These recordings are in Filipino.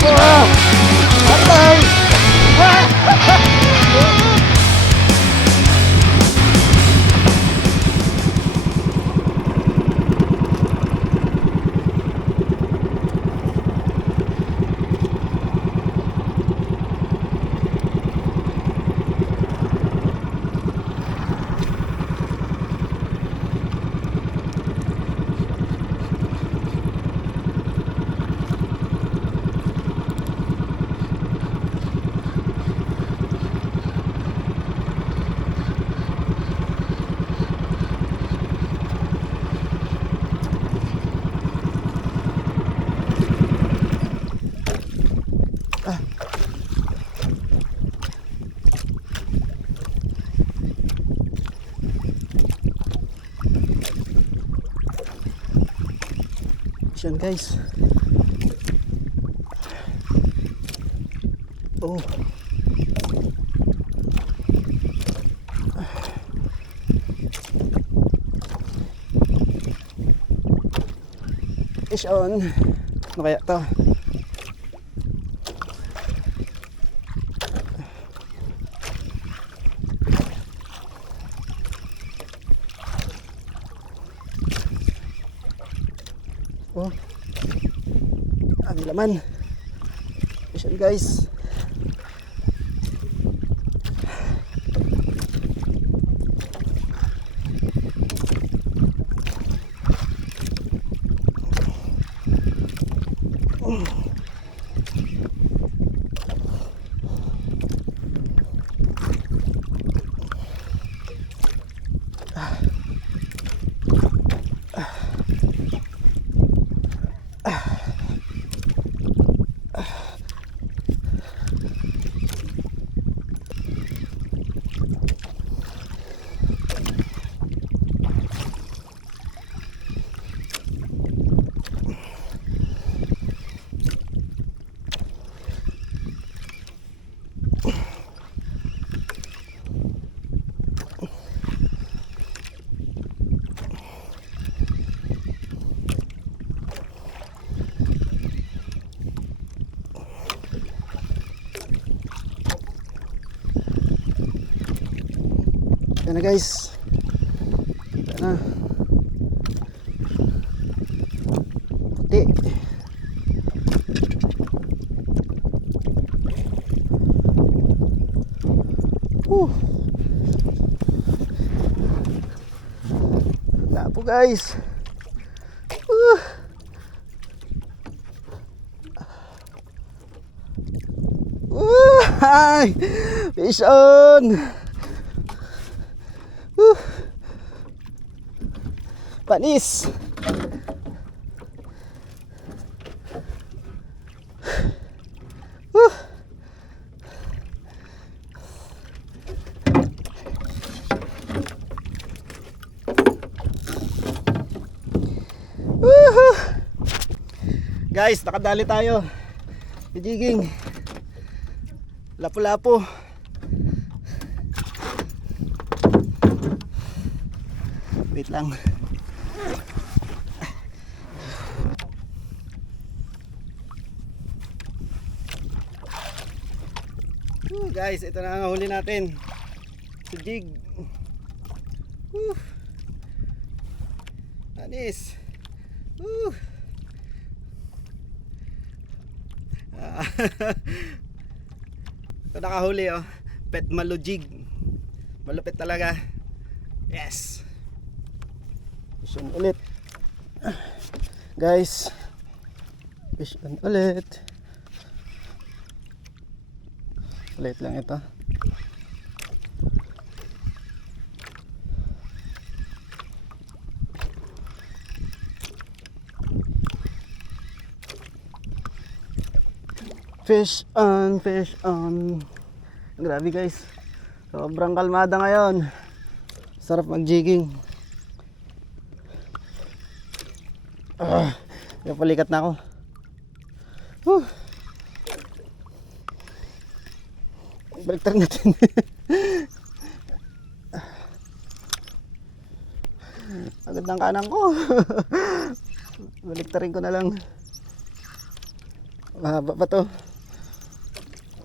Ah! Atay! Ah! Yan guys. Oh. Fish on. Ano kaya to? Oh. Ang laman. Fish on guys. Yan na guys. Kita na. Puti. Wala po guys. Hi! Fish on! Panis. Guys, nakadali tayo. Jiging. Lapu-lapu. Wait lang. Guys, ito na ang huli natin. Si jig. Anis. Ito nakahuli oh. Pet malo jig. Malupit talaga. Yes. Fish on ulit. Guys. Fish on ulit. Ulit lang ito. Fish on, fish on. Grabe guys. Sobrang kalmada ngayon. Sarap mag-jigging. Napalikat na ako. Baliktad natin. Agad ng kanan ko. Baliktarin ko na lang. Mahaba pa to.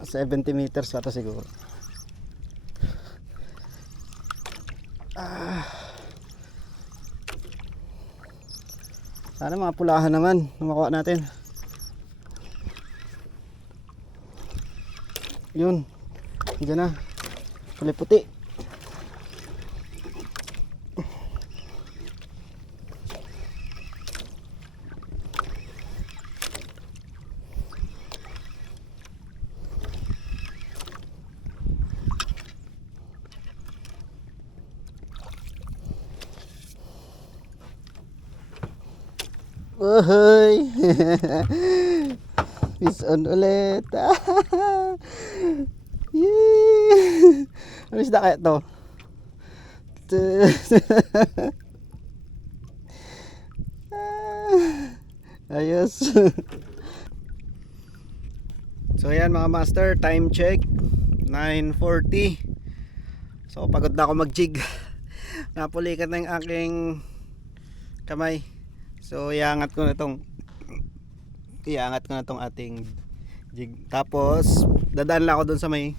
70 meters pa to siguro. Sana mga pulahan naman na makuha natin. Yun. Diyan na. Kulay puti. Uy! Fish on ulit. Yay! Ano isda kaya to? Ayos. So ayan mga master, time check 9:40. So pagod na ako mag-jig. Napulikat na yung aking kamay. So iangat ko na tong ating jig. Tapos dadaan lang ako dun sa may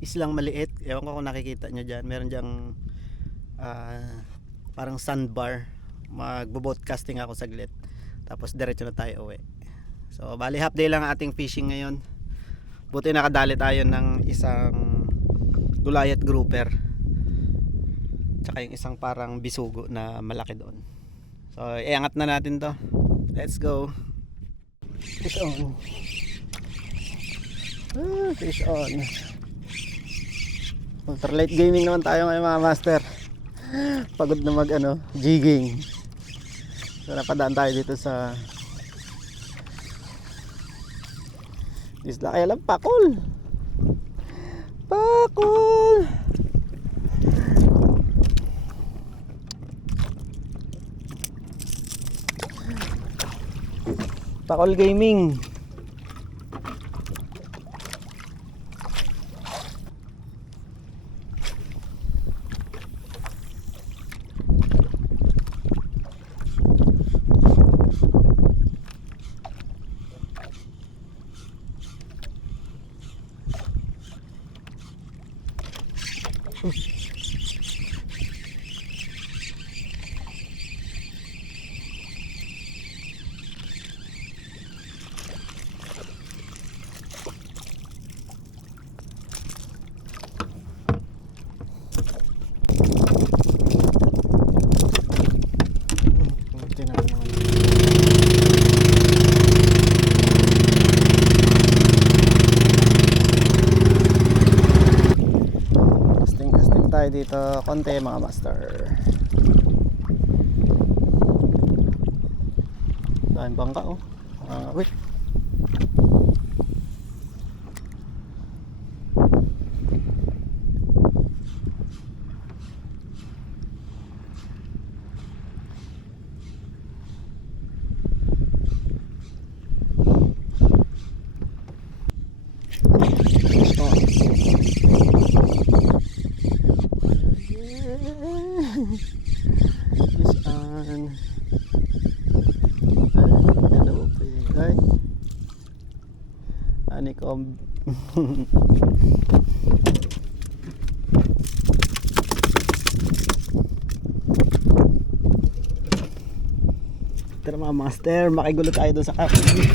islang maliit. Ewan ko kung nakikita nyo dyan. Meron dyang parang sandbar. Magbo-broadcasting ako saglit. Tapos diretso na tayo uwi. So bali half day lang ang ating fishing ngayon. Buti nakadali tayo ng isang Goliath grouper. Tsaka yung isang parang bisugo na malaki doon. So iangat na natin to. Let's go. Fish on. Fish on. Ultralight gaming naman tayo ngayon mga master. Pagod na mag jigging. So napadaan tayo dito sa isla kaya lang pakol. Pakol. Pakol gaming. Tayo dito konti mga master. Dahil bangka oh. Wait. Honeycomb. Tara mga master, makigulo tayo doon sa kapatid.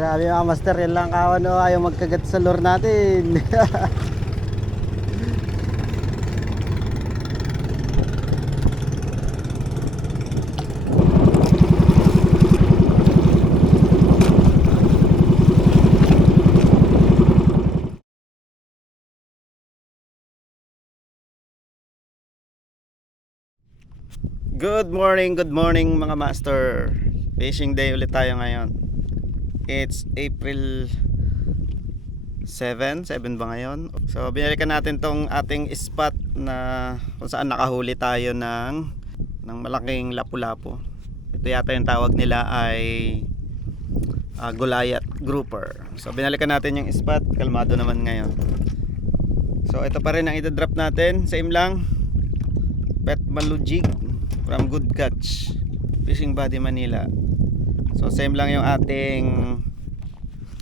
Grabe mga master, yan lang kawan o ayaw magkagat sa lure natin. Good morning mga master. Fishing day ulit tayo ngayon. It's April 7 ba ngayon? So binalikan natin tong ating spot na kung saan nakahuli tayo ng malaking lapu-lapu. Ito yata yung tawag nila ay Goliath Grouper. So binalikan natin yung spot, kalmado naman ngayon. So ito pa rin ang ida-drop natin, same lang. Pet Malujig from Good Catch Fishing Body Manila. So same lang yung ating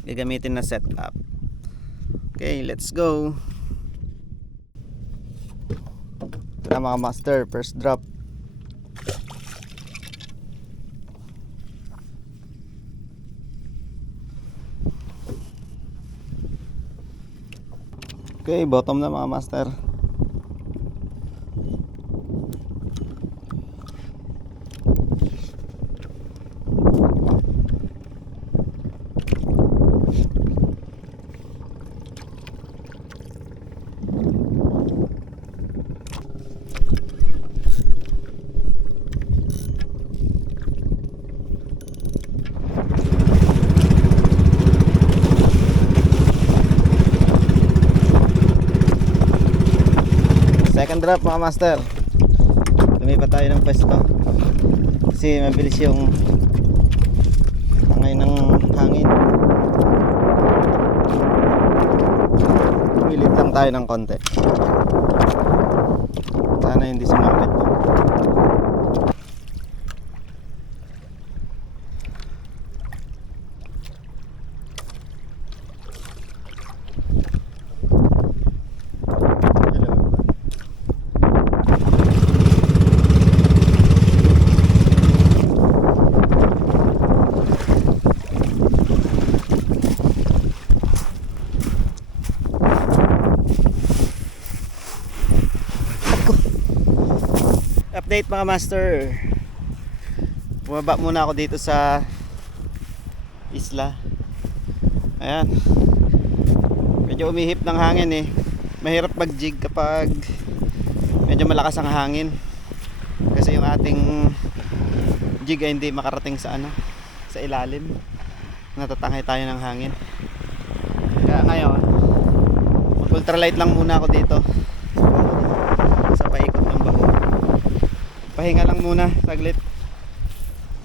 gagamitin na setup. Okay, let's go. Ito na mga master, first drop. Okay, bottom na mga master. Second drop mga master. Lumipat tayo ng pwesto kasi mabilis yung tangay ng hangin. Pilit lang tayo ng konti. Sana hindi sumapit. Update mga master, bumaba muna ako dito sa isla. Ayan, medyo umihip ng hangin eh. Mahirap mag jig kapag medyo malakas ang hangin kasi yung ating jig ay hindi makarating sa sa ilalim, natatangay tayo ng hangin. Kaya ngayon mag ultralight lang muna ako dito sa paikot ng baho. Pahinga lang muna saglit,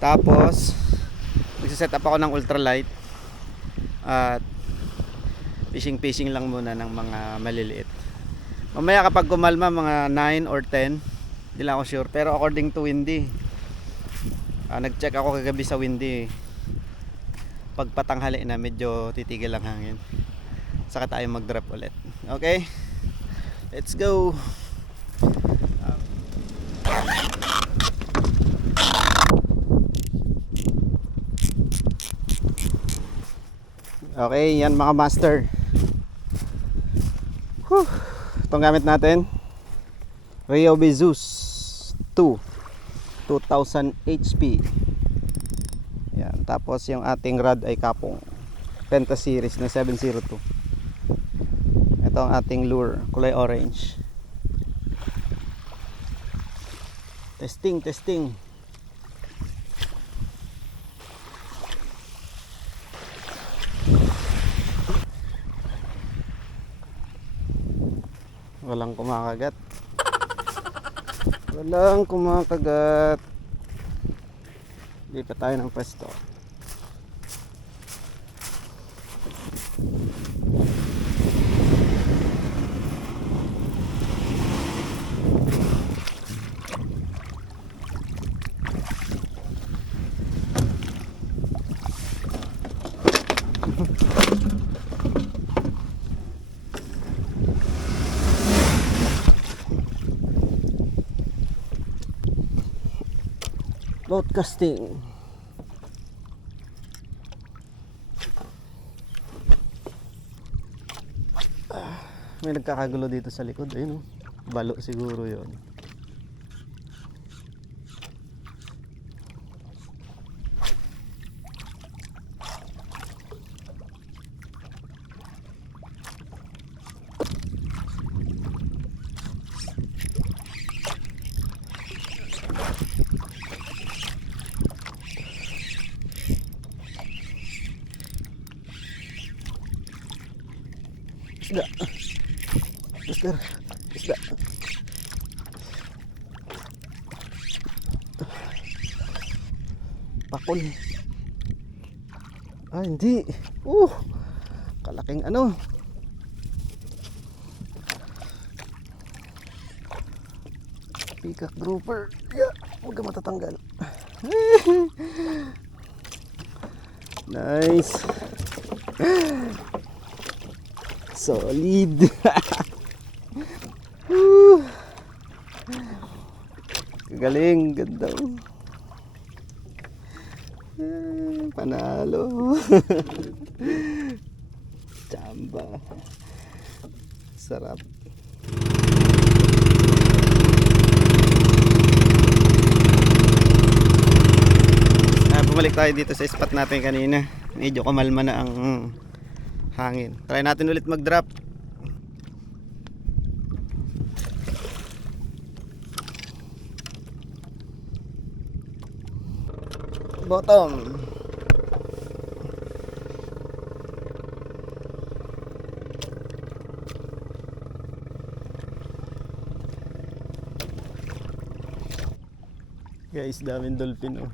tapos magsiset up ako ng ultralight at fishing lang muna ng mga maliliit. Mamaya kapag kumalma mga 9 or 10, hindi lang ako sure, pero according to windy, nag-check ako kagabi sa windy, pag patanghali na medyo titigil ang hangin, saka tayo mag drop ulit. Okay, let's go. Okay, yan mga master. Itong gamit natin, Ryobi Zeus 2 2000 HP. Yan, tapos yung ating rod ay Kapong Penta series na 702. Ito ang ating lure, kulay orange. Testing. Walang kumakagat. Lipat tayo ng pwesto. Broadcasting. May nagkakagulo dito sa likod. Ayun, oh. Balo siguro yon. Isda. Master, isda. Pakol. Ah, hindi. Kalaking ano. Peacock grouper. Yeah, huwag ka matatanggal. Nice. Solid. Galing, ganda. Panalo. Chamba. Sarap. Bumalik tayo dito sa spot natin kanina. Medyo kumalma na ang hangin. Try natin ulit mag-drop. Bottom. Guys, daming dolphin oh.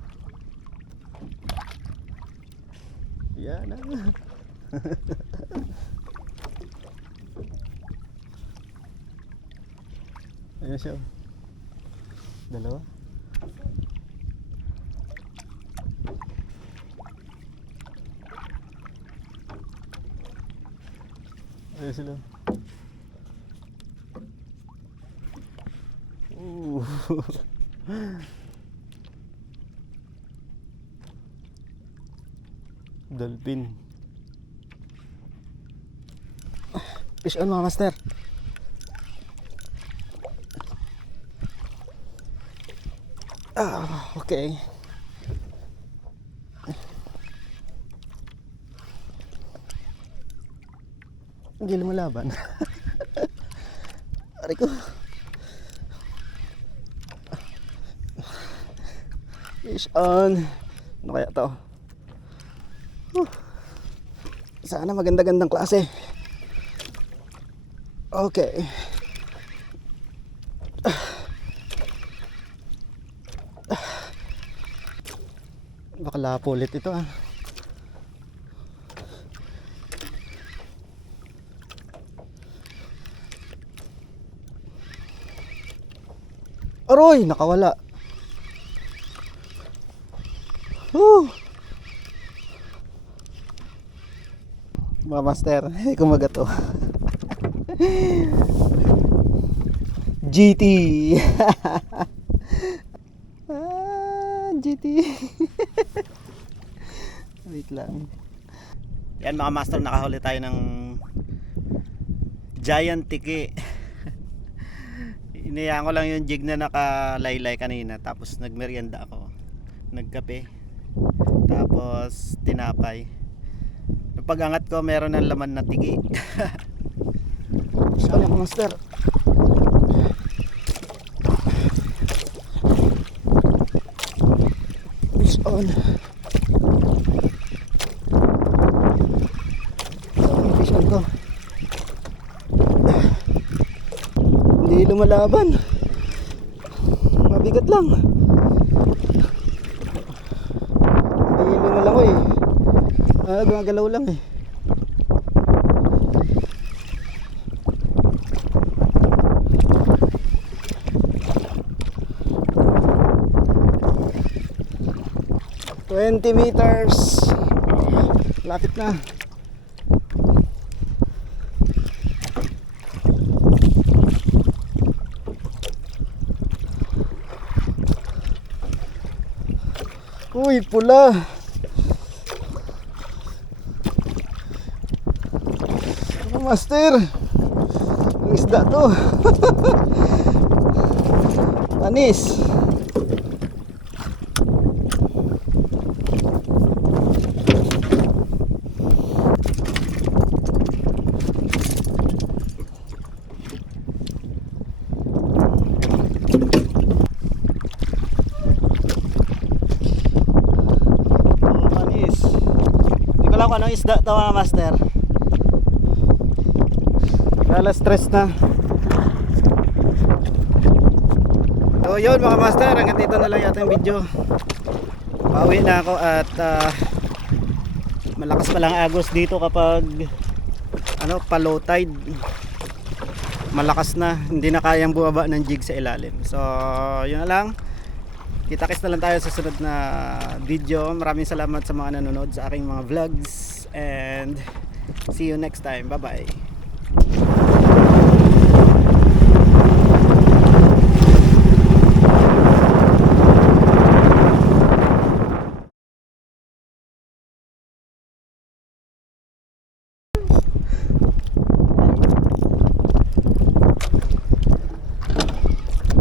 Yan na. Ayan siya. Dalawa. Ayan sila. Dolphin. Fish on mga master. Okay. Hindi lumalaban. Aray ko. Fish on. Ano kaya to? Sana maganda-gandang klase. Okay. Baka lapo ulit ito ah. Aroy, nakawala. Mga master, kumaga to. GT. GT. Wait lang. Yan mga master, nakahuli tayo ng giant tiki. Inayaan ko lang yung jig na nakalaylay kanina. Tapos nagmerienda ako. Nagkape. Tapos tinapay. Pag-angat ko meron ng laman na tiki. Saan ako master? Fish on. Fish on ko. Hindi lumalaban. Mabigat lang. Hindi lumalangoy eh. Gumagalaw lang eh. $20 meters. Lapit na. Uy, pula. Master. Ang isda to. Anis. Wala ko anong isda to mga master. Kala stress na. So yun mga master, hanggang dito na lang yata yung video. Pauwi na ako at malakas pa lang agos dito kapag pa low tide. Malakas na, hindi na kayang bumaba ng jig sa ilalim. So yun na lang. Kita-kits na lang tayo sa sunod na video. Maraming salamat sa mga nanonood sa aking mga vlogs. And see you next time. Bye-bye.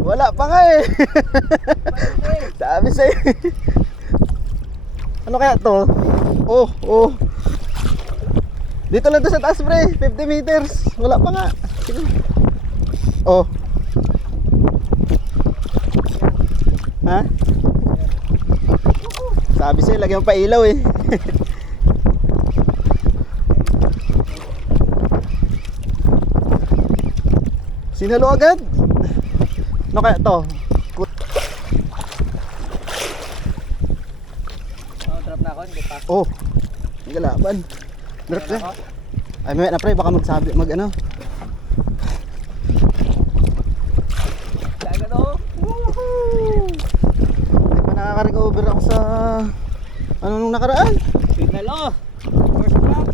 Wala pa nga eh. Sabi sa'yo. Ano kaya to? Oh. Dito lang to sa taas pre, 50 meters. Wala pa nga. Sige. Oh. Ha? Sabi sa'yo, lagyan mo pa ilaw eh. Sinalo agad? Ano kaya to? Drop na ako, hindi pa. Oh, may galaban. Drop na. Ay, may na pre, baka magsabi, ano. Dagat o. Woohoo! Hindi pa nakaka-recover ako sa ano nung nakaraan. Signal o. First drop.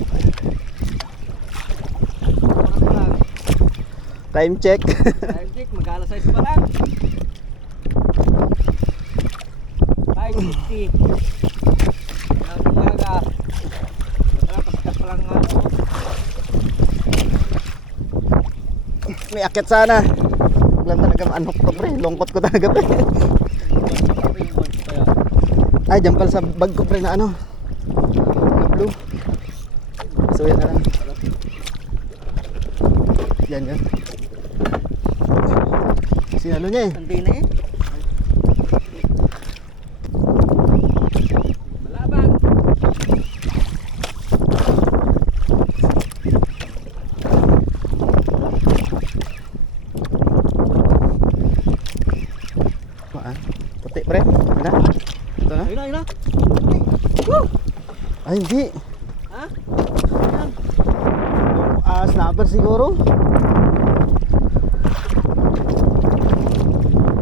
Time check. Time check, mag-alas 6 pa lang. 5:50. Ang umaga. Paskas pa lang nga ako. May akyat sana. Wala talaga maanok to pre. Lungkot ko talaga pre. Ay, dyan pala sa bag ko pre na ano. Na blue. So yan na lang. Yan. Sinalo niya eh. Hindi na eh. Malabang. Puti pre. Ano? Ito na. Ayun na. Ay hindi. Ha? Snapper siguro.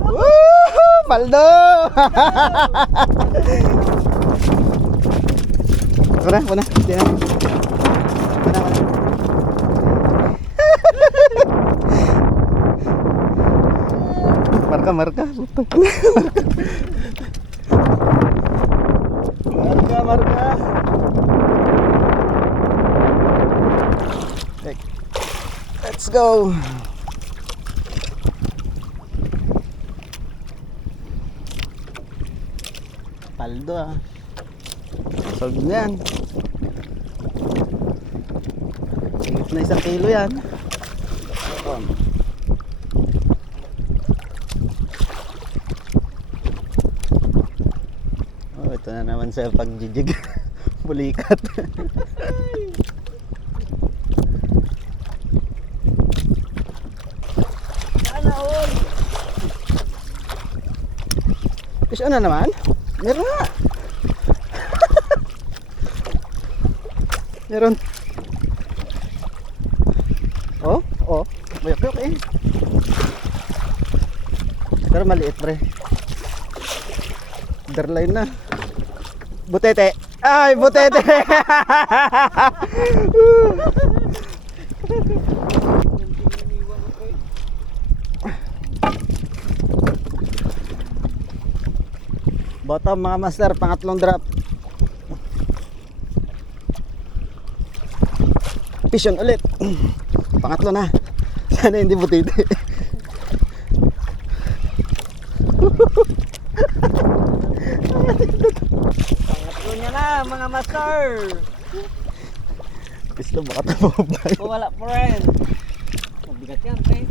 Woohoo! Paldo! Ako na. Di na. Marka. Marka. Let's go. Paldo ah. Solve na yan. Sigit na 1 kilo yan. Oh, ito na naman sa pagjijig. Bulikat. Fish on na naman? Meron nga. Meron. Oh. Mayok eh. Pero maliit pre. Underline na. Butete. Ay, butete. Bottom mga master, pangatlong drop. Fishon ulit. Pangatlo na. Sana hindi butiti. Pangatlo niya na mga master. Pislo baka tumabay. O wala po rin. Mabigat yan, pre.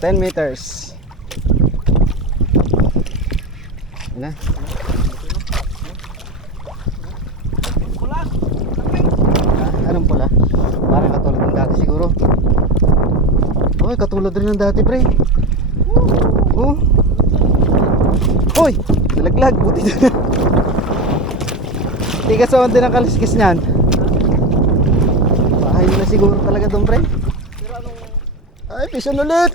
10 meters. Ano? Pula. Anong pula? Parang katulad ng dati siguro. Oy, katulad rin ng dati, pre. Oh. Uy, nalaglag, buti na. Tigas naman din ang kaliskis niyan. Bahay na siguro talaga doon, pre. Pero anong... Ay, pisan ulit.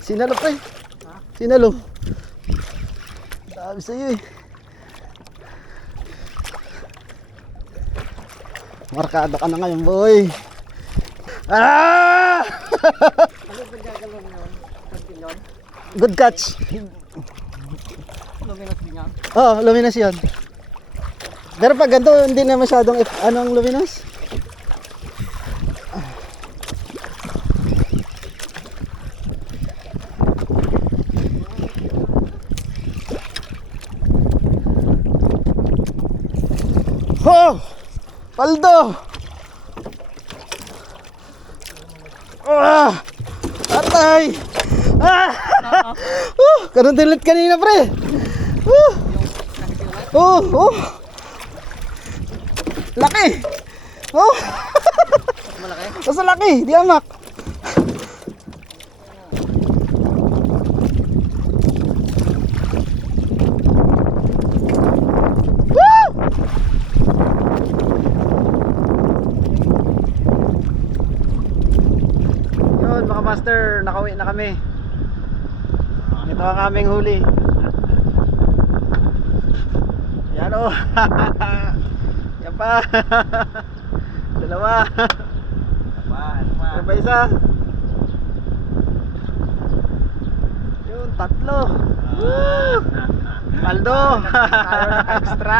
Sinalo, pre. Sinalo. Sabi sa'yo eh. Markado ka na ngayon, boy. Ah! Ano ba gagawin yun? Pagkilyon? Good catch. Luminas din yan? Oh, luminas yun. Pero pag ganito, hindi na masyadong anong luminas. Oh! Paldo! Ah! Atay! Ah! Karoon din ulit kanina, pre. Oh, oh. Laki. Oh. Malaki? Mas laki, di amak. Woo! Yun mga master, nakauwi na kami. Ito ang aming huli. Yan o. Yan pa. Dalawa. Yan pa isa. Yun, tatlo. Woo! Paldo. Tayo naka-extra.